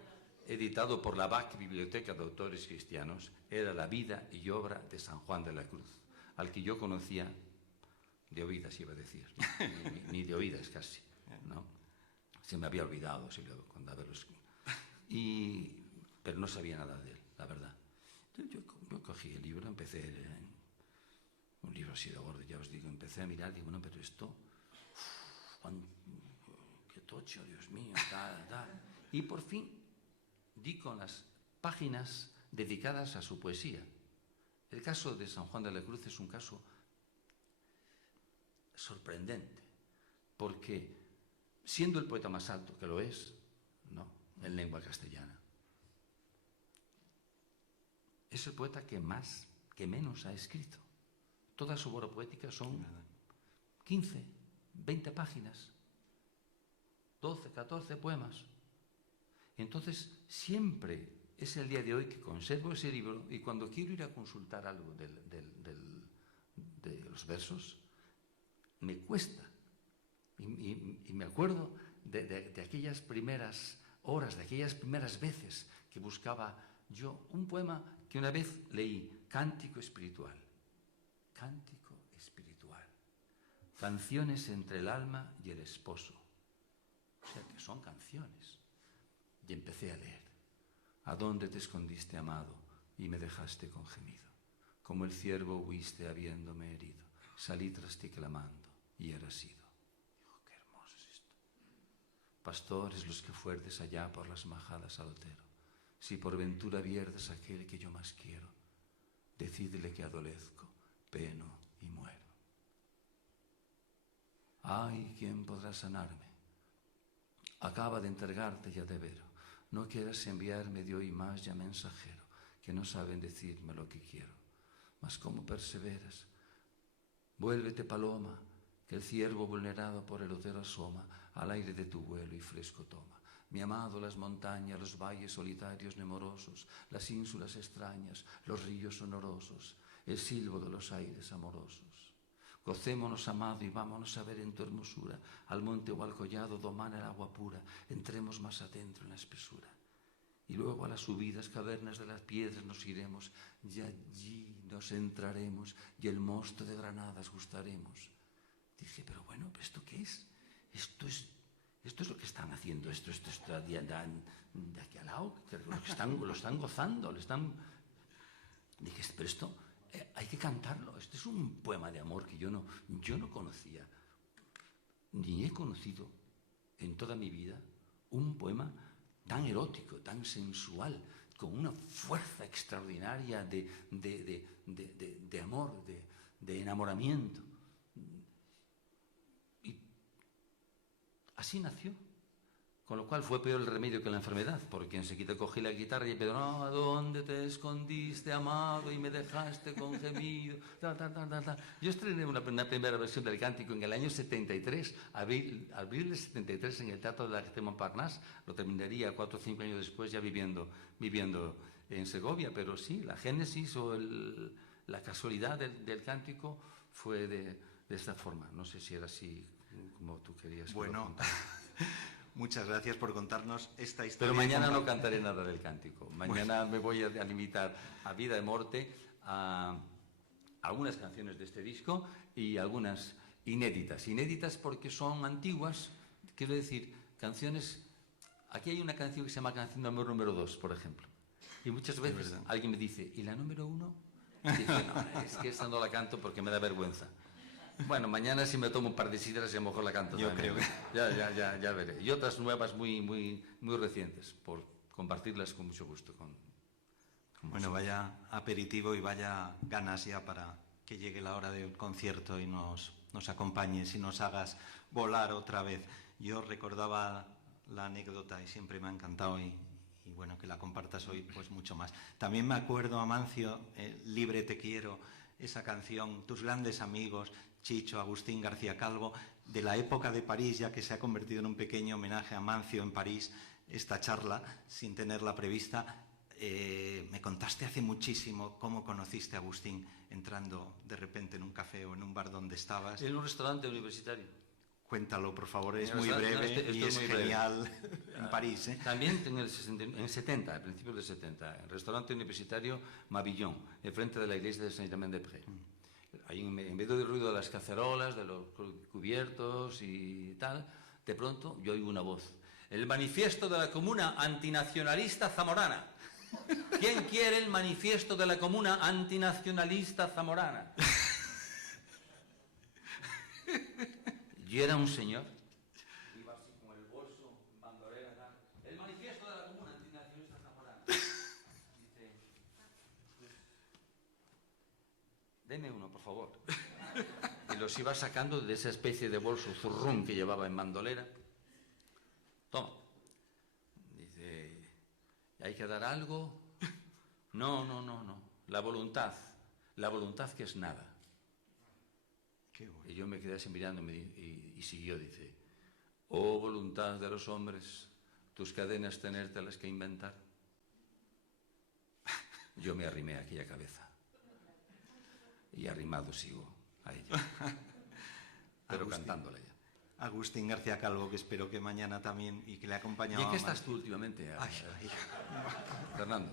editado por la BAC, Biblioteca de Autores Cristianos, era La vida y obra de San Juan de la Cruz, al que yo conocía de oídas, iba a decir, ¿no? ni de oídas casi, ¿no? Se me había olvidado cuando haberlo escrito. Pero no sabía nada de él, la verdad. Yo cogí el libro, empecé, un libro así de gordo, ya os digo, empecé a mirar, digo, no, pero esto, qué tocho, Dios mío, tal. Y por fin di con las páginas dedicadas a su poesía. El caso de San Juan de la Cruz es un caso sorprendente, porque siendo el poeta más alto, que lo es, ¿no?, en lengua castellana, es el poeta que menos ha escrito. Toda su obra poética son 15, 20 páginas, 12, 14 poemas. Entonces, siempre es el día de hoy que conservo ese libro y cuando quiero ir a consultar algo de los versos, me cuesta. Y me acuerdo de aquellas primeras horas, de aquellas primeras veces que buscaba yo un poema que una vez leí, Cántico Espiritual. Cántico Espiritual. Canciones entre el alma y el esposo. O sea, que son canciones. Y empecé a leer. ¿A dónde te escondiste, amado, y me dejaste con gemido? Como el ciervo huiste habiéndome herido. Salí tras ti clamando, y eras sido. Dijo, qué hermoso es esto. Pastores los que fuertes allá por las majadas al otero. Si por ventura vierdes aquel que yo más quiero, decídele que adolezco, peno y muero. Ay, ¿quién podrá sanarme? Acaba de entregarte ya de vero. No quieras enviarme de hoy más ya mensajero, que no saben decirme lo que quiero. Mas cómo perseveras, vuélvete paloma, que el ciervo vulnerado por el otero asoma, al aire de tu vuelo y fresco toma. Mi amado, las montañas, los valles solitarios nemorosos, las ínsulas extrañas, los ríos sonorosos, el silbo de los aires amorosos. Gocémonos, amado, y vámonos a ver en tu hermosura, al monte o al collado domana el agua pura, entremos más adentro en la espesura. Y luego a las subidas cavernas de las piedras nos iremos, y allí nos entraremos, y el mosto de granadas gustaremos. Dije, pero bueno, ¿esto qué es? Esto es lo que están haciendo, esto está de aquí al lado, que lo están gozando, Dije, pero esto hay que cantarlo, este es un poema de amor que yo no conocía, ni he conocido en toda mi vida un poema tan erótico, tan sensual, con una fuerza extraordinaria de amor, de enamoramiento. Y así nació. Con lo cual fue peor el remedio que la enfermedad, porque enseguida cogí la guitarra y empecé, no, ¿a dónde te escondiste, amado, y me dejaste con gemido? Yo estrené una primera versión del cántico en el año 73, abril del 73, en el Teatro de la García Montparnasse. Lo terminaría 4 o 5 años después ya viviendo en Segovia, pero sí, la génesis o la casualidad del cántico fue de esta forma. No sé si era así como tú querías. Bueno, muchas gracias por contarnos esta historia. Pero mañana no cantaré nada del cántico. Mañana me voy a limitar a Vida y Morte, a algunas canciones de este disco y algunas inéditas. Inéditas porque son antiguas, quiero decir, canciones. Aquí hay una canción que se llama Canción de Amor número 2, por ejemplo. Y muchas veces alguien me dice, ¿y la número 1? Dice, no, es que esa no la canto porque me da vergüenza. Bueno, mañana si me tomo un par de sidras y a lo mejor la canto Yo también. creo que... Ya veré. Y otras nuevas muy recientes, por compartirlas con mucho gusto. Bueno, vaya aperitivo y vaya ganas ya para que llegue la hora del concierto y nos acompañes y nos hagas volar otra vez. Yo recordaba la anécdota y siempre me ha encantado y bueno, que la compartas hoy pues mucho más. También me acuerdo, Amancio, Libre te quiero, esa canción, tus grandes amigos, Chicho, Agustín García Calvo, de la época de París, ya que se ha convertido en un pequeño homenaje a Amancio en París, esta charla, sin tenerla prevista. Me contaste hace muchísimo cómo conociste a Agustín entrando de repente en un café o en un bar donde estabas. En un restaurante universitario. Cuéntalo, por favor, es muy breve y es genial en París. También en el 70, a principios del 70, el restaurante universitario Mabillon, enfrente de la iglesia de Saint-Germain-des-Prés. Ahí en medio del ruido de las cacerolas, de los cubiertos y tal, de pronto yo oigo una voz. El manifiesto de la Comuna Antinacionalista Zamorana. ¿Quién quiere el manifiesto de la Comuna Antinacionalista Zamorana? Yo era un señor. Iba así con el bolso, bandolera, el manifiesto de la Comuna Antinacionalista Zamorana. Dice, pues, deme uno, por favor. Y los iba sacando de esa especie de bolso zurrún que llevaba en bandolera. Toma. Dice, ¿hay que dar algo? No. La voluntad que es nada. Y yo me quedé así mirando y siguió, dice, oh voluntad de los hombres, tus cadenas tenértelas que inventar. Yo me arrimé a aquella cabeza. Y arrimado sigo a ella. Pero cantándola ya. Agustín García Calvo, que espero que mañana también, y que le acompañaba. ¿Y en qué estás tú últimamente? Fernando,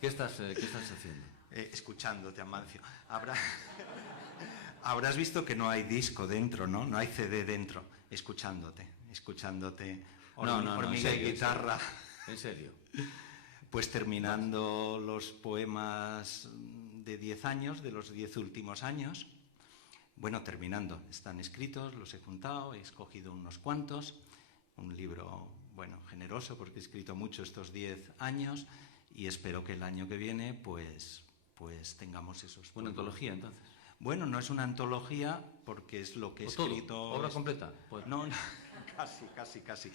¿qué estás haciendo? Escuchándote, Amancio. Habrás visto que no hay disco dentro, ¿no? No hay CD dentro. Escuchándote. Hormiga y guitarra. ¿En serio? Pues terminando los poemas de 10 años, de los 10 últimos años. Bueno, terminando. Están escritos, los he juntado, he escogido unos cuantos. Un libro, bueno, generoso, porque he escrito mucho estos 10 años y espero que el año que viene, pues tengamos esos. ¿Una antología, entonces? Bueno, no es una antología porque es lo que he escrito. Todo. ¿Obra completa? Pues. No, casi.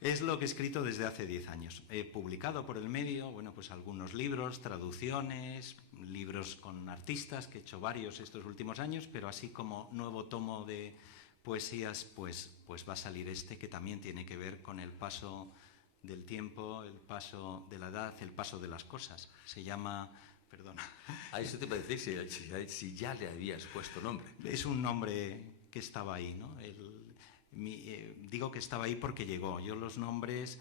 Es lo que he escrito desde hace 10 años. He publicado por el medio, bueno, pues algunos libros, traducciones, libros con artistas, que he hecho varios estos últimos años, pero así como nuevo tomo de poesías, pues va a salir este, que también tiene que ver con el paso del tiempo, el paso de la edad, el paso de las cosas. Se llama... Perdona. A eso te iba a decir si ya le habías puesto nombre. Es un nombre que estaba ahí, ¿no? Digo que estaba ahí porque llegó. Yo los nombres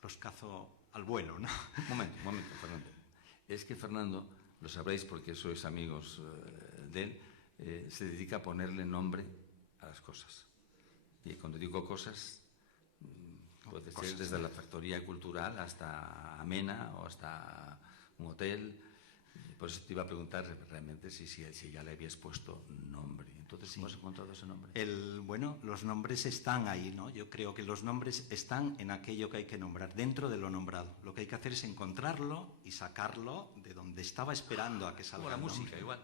los cazo al vuelo, ¿no? Un momento, Fernando. Es que Fernando, lo sabréis porque sois amigos de él, se dedica a ponerle nombre a las cosas. Y cuando digo cosas, puede ser desde la factoría cultural hasta Amena o hasta un hotel. Por eso te iba a preguntar realmente si ya le habías puesto nombre. Entonces, ¿cómo has encontrado ese nombre? Bueno, los nombres están ahí, ¿no? Yo creo que los nombres están en aquello que hay que nombrar, dentro de lo nombrado. Lo que hay que hacer es encontrarlo y sacarlo de donde estaba esperando a que salga. Como la música, igual.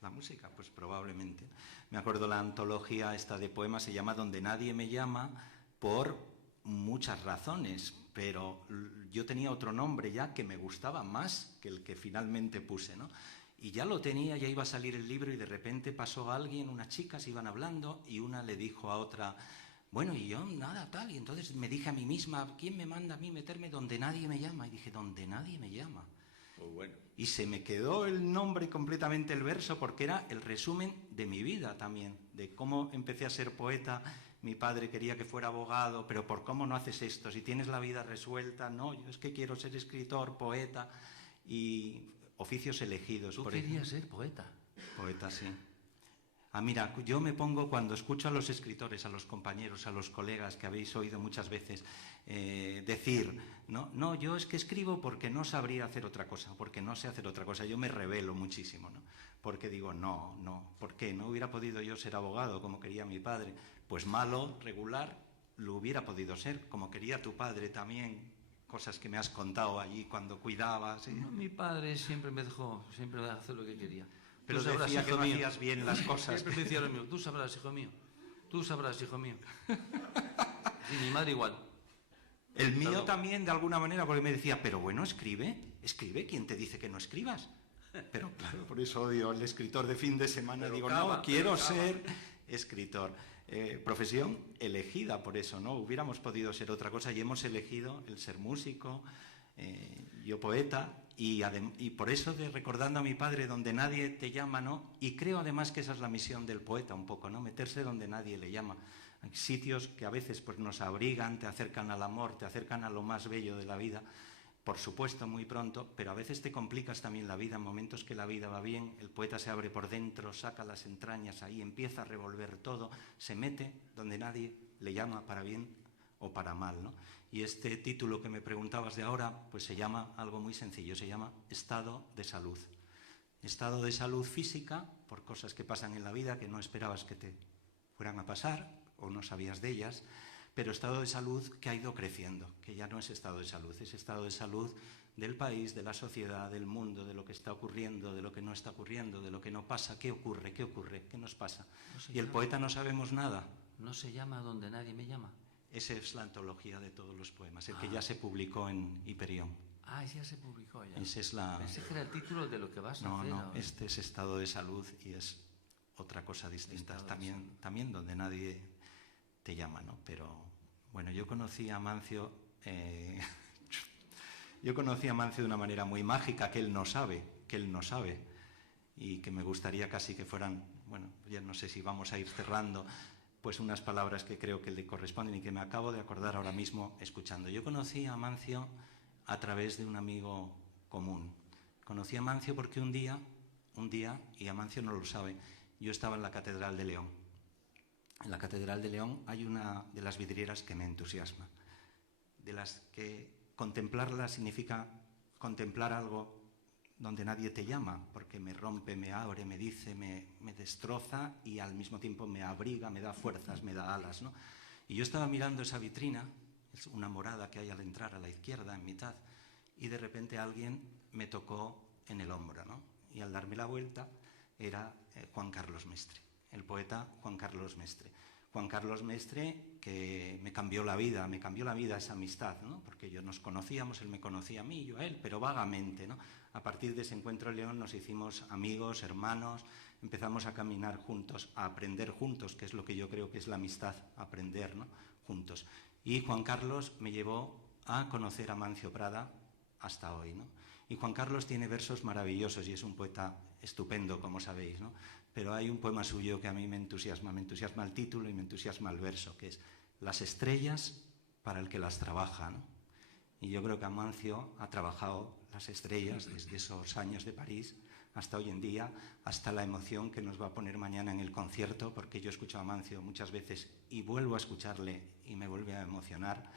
La música, pues probablemente. Me acuerdo la antología esta de poemas, se llama Donde nadie me llama, por muchas razones, pero yo tenía otro nombre ya que me gustaba más que el que finalmente puse, ¿no? Y ya lo tenía, ya iba a salir el libro y de repente pasó alguien, unas chicas iban hablando y una le dijo a otra, bueno, y yo nada, tal, y entonces me dije a mí misma, ¿quién me manda a mí meterme donde nadie me llama? Y dije, donde nadie me llama. Pues bueno. Y se me quedó el nombre completamente, el verso, porque era el resumen de mi vida también, de cómo empecé a ser poeta. Mi padre quería que fuera abogado, pero ¿por cómo no haces esto? Si tienes la vida resuelta, no, yo es que quiero ser escritor, poeta y oficios elegidos. ¿Tú querías ser poeta? Poeta, sí. Mira, yo me pongo cuando escucho a los escritores, a los compañeros, a los colegas que habéis oído muchas veces decir, no, yo es que escribo porque no sabría hacer otra cosa, porque no sé hacer otra cosa. Yo me rebelo muchísimo, ¿no? Porque digo, no, ¿por qué? ¿No hubiera podido yo ser abogado como quería mi padre? Pues malo, regular, lo hubiera podido ser, como quería tu padre también, cosas que me has contado allí cuando cuidabas. No, mi padre siempre me dejó, siempre me dejó hacer lo que quería. Pero decía que no hacías bien las cosas. Siempre me decía lo mismo, tú sabrás, hijo mío. Y mi madre igual. El mío también, de alguna manera, porque me decía, pero bueno, escribe, ¿quién te dice que no escribas? Pero claro, por eso odio al escritor de fin de semana. Digo, no, quiero ser escritor. Profesión elegida por eso, ¿no? Hubiéramos podido ser otra cosa y hemos elegido el ser músico, yo poeta, y por eso recordando a mi padre, donde nadie te llama, ¿no? Y creo además que esa es la misión del poeta un poco, ¿no? Meterse donde nadie le llama. Hay sitios que a veces pues, nos abrigan, te acercan al amor, te acercan a lo más bello de la vida, por supuesto muy pronto, pero a veces te complicas también la vida, en momentos que la vida va bien, el poeta se abre por dentro, saca las entrañas ahí, empieza a revolver todo, se mete donde nadie le llama para bien o para mal, ¿no? Y este título que me preguntabas de ahora, pues se llama algo muy sencillo, se llama estado de salud. Estado de salud física, por cosas que pasan en la vida que no esperabas que te fueran a pasar o no sabías de ellas, pero estado de salud que ha ido creciendo, que ya no es estado de salud, es estado de salud del país, de la sociedad, del mundo, de lo que está ocurriendo, de lo que no está ocurriendo, de lo que no pasa, ¿qué ocurre? ¿Qué nos pasa? Y el poeta no sabemos nada. ¿No se llama Donde nadie me llama? Esa es la antología de todos los poemas, el que ya se publicó en Hiperión. Ese ya se publicó ya. Esa es la... Pensé que era el título de lo que vas a hacer. No, este es estado de salud y es otra cosa distinta. También donde nadie te llama, ¿no? Pero, bueno, yo conocí a Amancio Yo conocí a Amancio de una manera muy mágica que él no sabe, y que me gustaría casi que fueran, bueno, ya no sé si vamos a ir cerrando, pues unas palabras que creo que le corresponden y que me acabo de acordar ahora mismo escuchando. Yo conocí a Amancio a través de un amigo común. Conocí a Amancio porque un día, y Amancio no lo sabe, yo estaba en la Catedral de León. En la Catedral de León hay una de las vidrieras que me entusiasma, de las que contemplarla significa contemplar algo donde nadie te llama, porque me rompe, me abre, me dice, me destroza y al mismo tiempo me abriga, me da fuerzas, me da alas, ¿no? Y yo estaba mirando esa vitrina, es una morada que hay al entrar a la izquierda, en mitad, y de repente alguien me tocó en el hombro, ¿no? Y al darme la vuelta era Juan Carlos Mestre, el poeta Juan Carlos Mestre. Juan Carlos Mestre, que me cambió la vida esa amistad, ¿no? Porque nos conocíamos, él me conocía a mí, yo a él, pero vagamente, ¿no? A partir de ese encuentro en León nos hicimos amigos, hermanos, empezamos a caminar juntos, a aprender juntos, que es lo que yo creo que es la amistad, aprender, ¿no? Juntos. Y Juan Carlos me llevó a conocer a Amancio Prada hasta hoy, ¿no? Y Juan Carlos tiene versos maravillosos y es un poeta estupendo, como sabéis, ¿no? Pero hay un poema suyo que a mí me entusiasma el título y me entusiasma el verso, que es Las estrellas para el que las trabaja, ¿no? Y yo creo que Amancio ha trabajado las estrellas desde esos años de París hasta hoy en día, hasta la emoción que nos va a poner mañana en el concierto, porque yo escucho a Amancio muchas veces y vuelvo a escucharle y me vuelve a emocionar.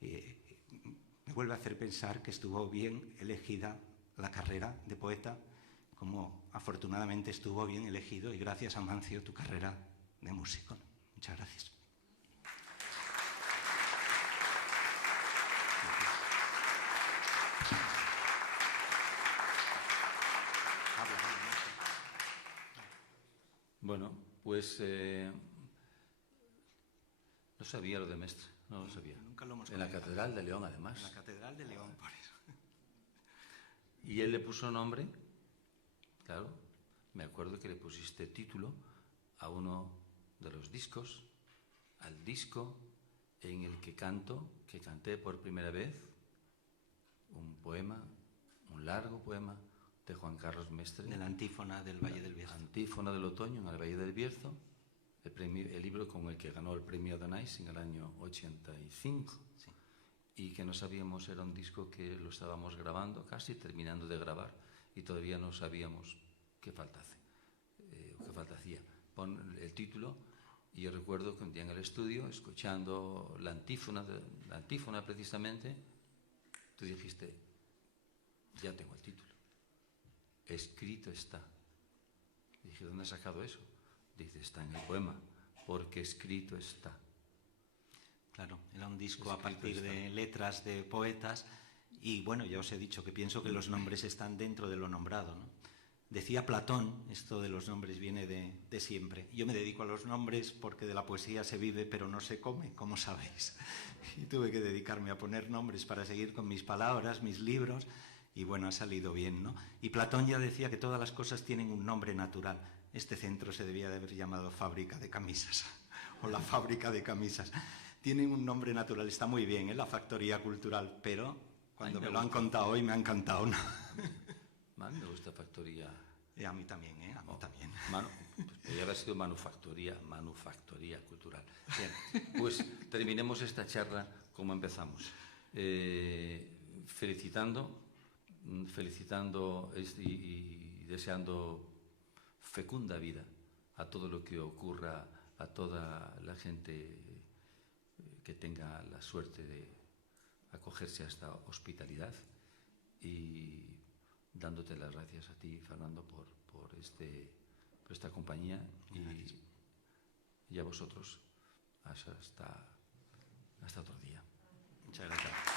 Me vuelve a hacer pensar que estuvo bien elegida la carrera de poeta, como afortunadamente estuvo bien elegido, y gracias a Amancio, tu carrera de músico. Muchas gracias. Bueno, pues no sabía lo de Mestre, no lo sabía. Nunca lo hemos en la comentado. Catedral de León, además. En la Catedral de León, por eso. Y él le puso nombre, claro, me acuerdo que le pusiste título a uno de los discos, al disco en el que canté por primera vez un poema, un largo poema de Juan Carlos Mestre. De la antífona del Valle del Bierzo. Antífona del otoño en el Valle del Bierzo, el libro con el que ganó el premio Donais en el año 85. Sí. Y que no sabíamos, era un disco que lo estábamos grabando, casi terminando de grabar, y todavía no sabíamos qué falta hacía. Pon el título, y yo recuerdo que un día en el estudio, escuchando la antífona precisamente, tú dijiste, ya tengo el título, escrito está. Y dije, ¿dónde has sacado eso? Dice, está en el poema, porque escrito está. Claro, era un disco a partir de letras de poetas y bueno, ya os he dicho que pienso que los nombres están dentro de lo nombrado, ¿no? Decía Platón, esto de los nombres viene de siempre. Yo me dedico a los nombres porque de la poesía se vive, pero no se come, como sabéis. Y tuve que dedicarme a poner nombres para seguir con mis palabras, mis libros, y bueno, ha salido bien, ¿no? Y Platón ya decía que todas las cosas tienen un nombre natural. Este centro se debía de haber llamado Fábrica de Camisas, o la Fábrica de Camisas. Tienen un nombre natural, está muy bien, ¿eh? La Factoría Cultural, pero cuando me lo han contado hoy me ha encantado, ¿no? A mí me gusta Factoría. A mí también, ¿eh? A mí también. Pues podría haber sido Manufactoría Cultural. Bien, pues terminemos esta charla como empezamos. Felicitando y deseando fecunda vida a todo lo que ocurra, a toda la gente que tenga la suerte de acogerse a esta hospitalidad, y dándote las gracias a ti, Fernando, por esta compañía, y a vosotros hasta otro día. Muchas gracias.